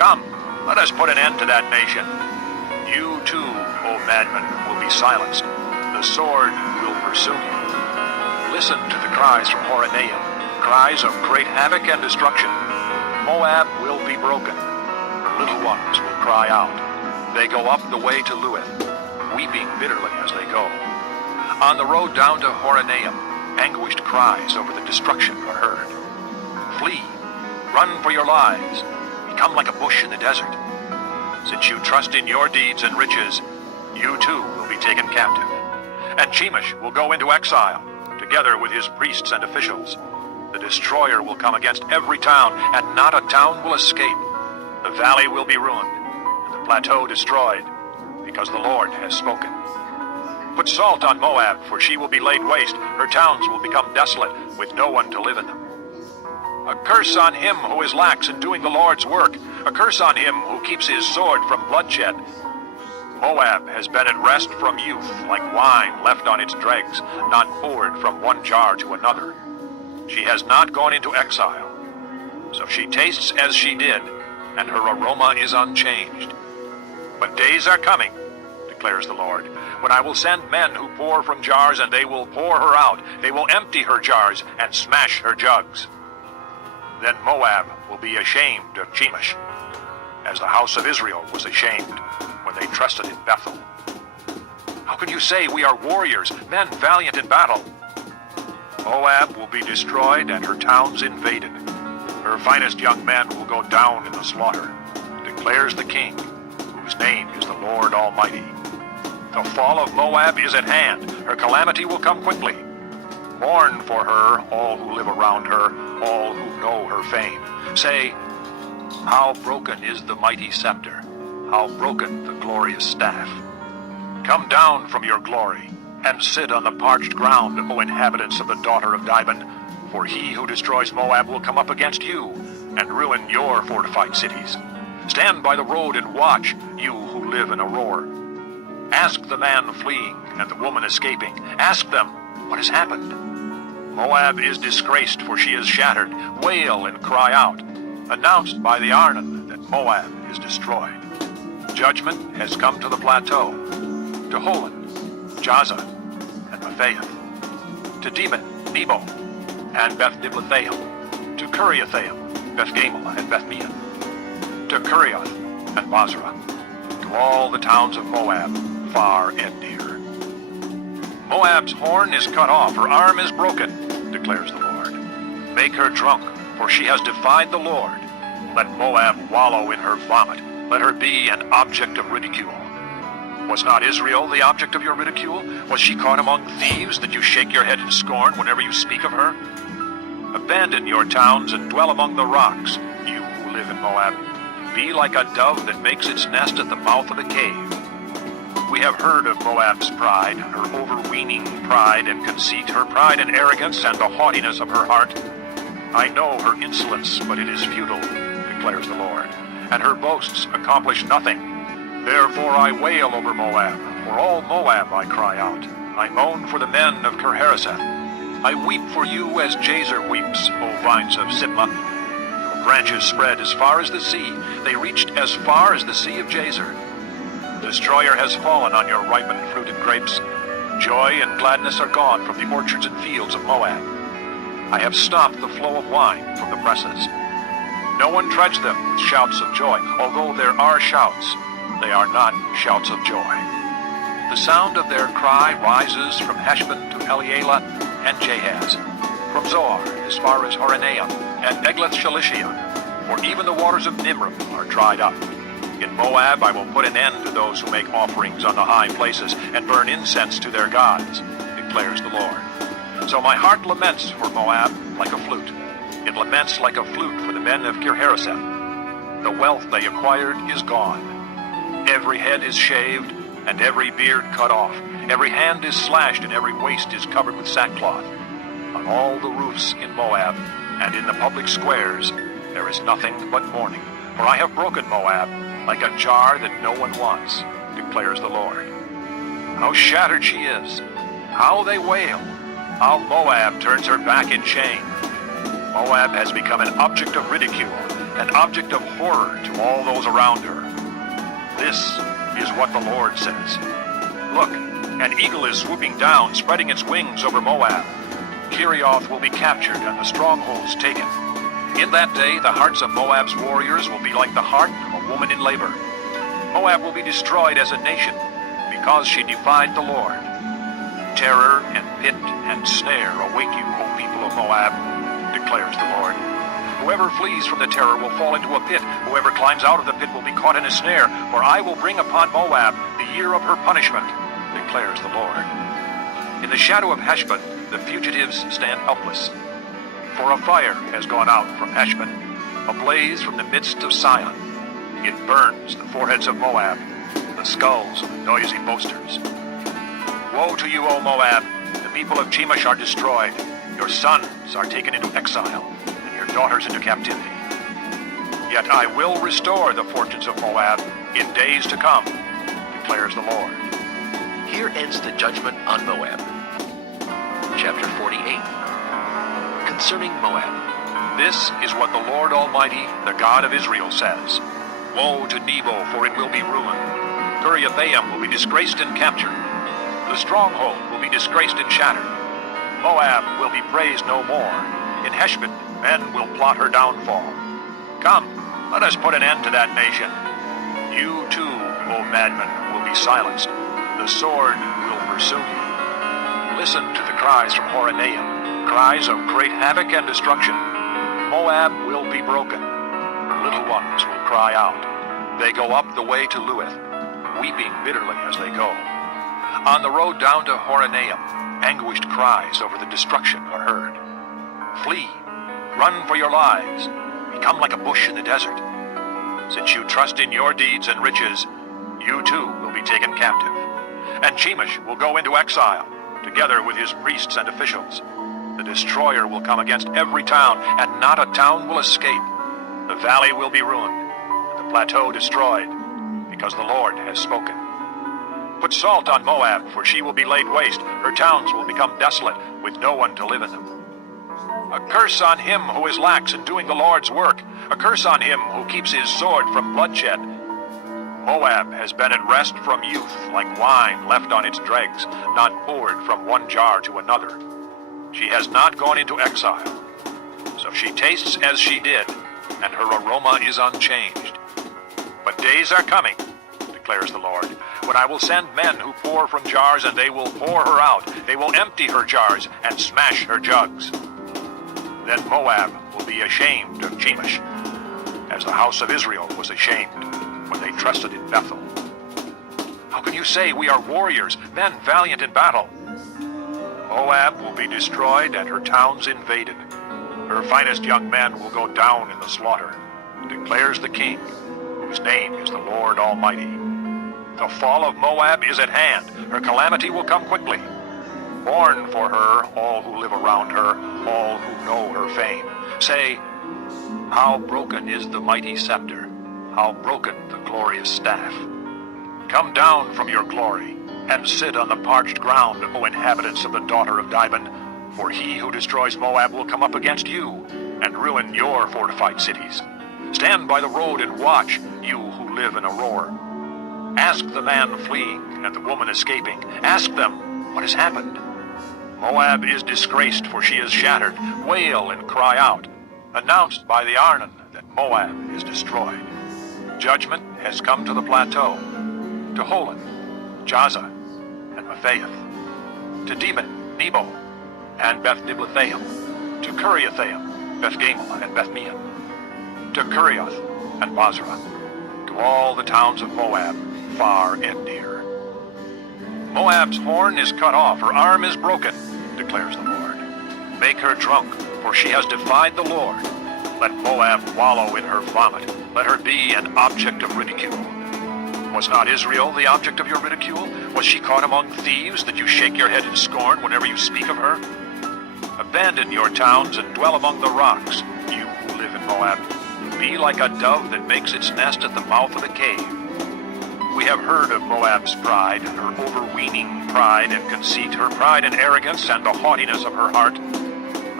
Come, let us put an end to that nation. You too, O madmen, will be silenced. The sword will pursue you. Listen to the cries from Horonaim, cries of great havoc and destruction. Moab will be broken. Her little ones will cry out. They go up the way to Luith, weeping bitterly as they go. On the road down to Horonaim, anguished cries over the destruction are heard. Flee, run for your lives, become like a bush in the desert. Since you trust in your deeds and riches, you too will be taken captive. And Chemosh will go into exile, together with his priests and officials. The destroyer will come against every town, and not a town will escape. The valley will be ruined, and the plateau destroyed, because the Lord has spoken. Put salt on Moab, for she will be laid waste. Her towns will become desolate, with no one to live in them. A curse on him who is lax in doing the Lord's work. A curse on him who keeps his sword from bloodshed. Moab has been at rest from youth, like wine left on its dregs, not poured from one jar to another. She has not gone into exile. So she tastes as she did, and her aroma is unchanged. But days are coming, declares the Lord, when I will send men who pour from jars, and they will pour her out. They will empty her jars and smash her jugs. Then Moab will be ashamed of Chemosh, as the house of Israel was ashamed when they trusted in Bethel. How can you say we are warriors, men valiant in battle? Moab will be destroyed and her towns invaded. Her finest young men will go down in the slaughter, declares the King, whose name is the Lord Almighty. The fall of Moab is at hand. Her calamity will come quickly. Mourn for her, all who live around her, all who know her fame. Say, how broken is the mighty scepter, how broken the glorious staff. Come down from your glory, and sit on the parched ground, O inhabitants of the daughter of Dibon, for he who destroys Moab will come up against you, and ruin your fortified cities. Stand by the road and watch, you who live in Aurora. Ask the man fleeing and the woman escaping. Ask them, what has happened? Moab is disgraced, for she is shattered. Wail and cry out. Announced by the Arnon that Moab is destroyed. Judgment has come to the plateau, to Holon, Jaza, and Mephaeth, to Debon, Nebo, and Beth-Diblathaim, to Kiriathaim, Beth-Gamel, and Beth-Meon, to Kerioth and Basra, to all the towns of Moab, far and near. Moab's horn is cut off, her arm is broken, declares the Lord. Make her drunk, for she has defied the Lord. Let Moab wallow in her vomit. Let her be an object of ridicule. Was not Israel the object of your ridicule? Was she caught among thieves, that you shake your head in scorn whenever you speak of her? Abandon your towns and dwell among the rocks, you who live in Moab. Be like a dove that makes its nest at the mouth of a cave. We have heard of Moab's pride, her overweening pride and conceit, her pride and arrogance, and the haughtiness of her heart. I know her insolence, but it is futile, declares the Lord, and her boasts accomplish nothing. Therefore I wail over Moab, for all Moab I cry out. I moan for the men of Kirharaseth. I weep for you as Jazer weeps, O vines of Sibmah. Your branches spread as far as the sea. They reached as far as the sea of Jazer. The destroyer has fallen on your ripened fruited grapes. Joy and gladness are gone from the orchards and fields of Moab. I have stopped the flow of wine from the presses. No one treads them with shouts of joy. Although there are shouts, they are not shouts of joy. The sound of their cry rises from Heshbon to Elealeh and Jahaz, from Zoar as far as Horonaim and Eglath-Shalishiah, for even the waters of Nimrim are dried up. In Moab I will put an end to those who make offerings on the high places and burn incense to their gods, declares the Lord. So my heart laments for Moab like a flute. It laments like a flute for the men of Kirharaseth. The wealth they acquired is gone. Every head is shaved, and every beard cut off. Every hand is slashed, and every waist is covered with sackcloth. On all the roofs in Moab, and in the public squares, there is nothing but mourning. For I have broken Moab, like a jar that no one wants, declares the Lord. How shattered she is! How they wail! How Moab turns her back in shame! Moab has become an object of ridicule, an object of horror to all those around her. This is what the Lord says. Look, an eagle is swooping down, spreading its wings over Moab. Kerioth will be captured and the strongholds taken. In that day, the hearts of Moab's warriors will be like the heart of a woman in labor. Moab will be destroyed as a nation because she defied the Lord. Terror and pit and snare await you, O people of Moab, declares the Lord. Whoever flees from the terror will fall into a pit. Whoever climbs out of the pit will be caught in a snare, for I will bring upon Moab the year of her punishment, declares the Lord. In the shadow of Heshbon, the fugitives stand helpless. For a fire has gone out from Heshbon, a blaze from the midst of Sion. It burns the foreheads of Moab, the skulls of the noisy boasters. Woe to you, O Moab! The people of Chemosh are destroyed. Your sons are taken into exile, and your daughters into captivity. Yet I will restore the fortunes of Moab in days to come, declares the Lord. Here ends the judgment on Moab. Chapter 48. Concerning Moab. This is what the Lord Almighty, the God of Israel, says. Woe to Nebo, for it will be ruined. Kiriathaim will be disgraced and captured. The stronghold will be disgraced and shattered. Moab will be praised no more. In Heshbon, men will plot her downfall. Come, let us put an end to that nation. You too, O madmen, will be silenced. The sword will pursue you. Listen to the cries from Horonaim, cries of great havoc and destruction. Moab will be broken. Her little ones will cry out. They go up the way to Luith, weeping bitterly as they go. On the road down to Horonaim, anguished cries over the destruction are heard. Flee, run for your lives, become like a bush in the desert. Since you trust in your deeds and riches, you too will be taken captive. And Chemosh will go into exile, together with his priests and officials. The destroyer will come against every town, and not a town will escape. The valley will be ruined, and the plateau destroyed, because the Lord has spoken. Put salt on Moab, for she will be laid waste. Her towns will become desolate, with no one to live in them. A curse on him who is lax in doing the Lord's work. A curse on him who keeps his sword from bloodshed. Moab has been at rest from youth, like wine left on its dregs, not poured from one jar to another. She has not gone into exile, so she tastes as she did, and her aroma is unchanged. But days are coming, declares the Lord, when I will send men who pour from jars, and they will pour her out. They will empty her jars and smash her jugs. Then Moab will be ashamed of Chemosh, as the house of Israel was ashamed when they trusted in Bethel. How can you say we are warriors, men valiant in battle? Moab will be destroyed and her towns invaded. Her finest young men will go down in the slaughter, declares the King, whose name is the Lord Almighty. The fall of Moab is at hand. Her calamity will come quickly. Mourn for her, all who live around her, all who know her fame. Say, how broken is the mighty scepter, how broken the glorious staff. Come down from your glory, and sit on the parched ground, O inhabitants of the daughter of Dibon, for he who destroys Moab will come up against you, and ruin your fortified cities. Stand by the road and watch, you who live in Aroer. Ask the man fleeing and the woman escaping. Ask them what has happened. Moab is disgraced, for she is shattered. Wail and cry out. Announced by the Arnon that Moab is destroyed. Judgment has come to the plateau, to Holon, Jazza, and Mephaeth, to Dibon, Nebo, and Beth-Diblathaim, to Kiriathaim, Beth-Gamel, and Beth-Meon, to Kerioth and Basra, to all the towns of Moab, far and near. Moab's horn is cut off, her arm is broken, declares the Lord. Make her drunk, for she has defied the Lord. Let Moab wallow in her vomit. Let her be an object of ridicule. Was not Israel the object of your ridicule? Was she caught among thieves, that you shake your head in scorn whenever you speak of her? Abandon your towns and dwell among the rocks, you who live in Moab. Be like a dove that makes its nest at the mouth of a cave. We have heard of Moab's pride, her overweening pride and conceit, her pride and arrogance and the haughtiness of her heart.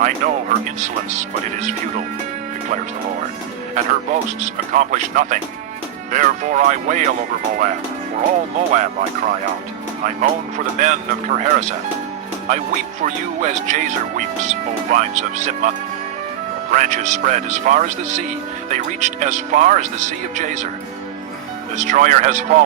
I know her insolence, but it is futile, declares the Lord, and her boasts accomplish nothing. Therefore I wail over Moab, for all Moab I cry out. I moan for the men of Kirhareseth. I weep for you as Jazer weeps, O vines of Sipma. Your branches spread as far as the sea. They reached as far as the sea of Jazer. The destroyer has fallen.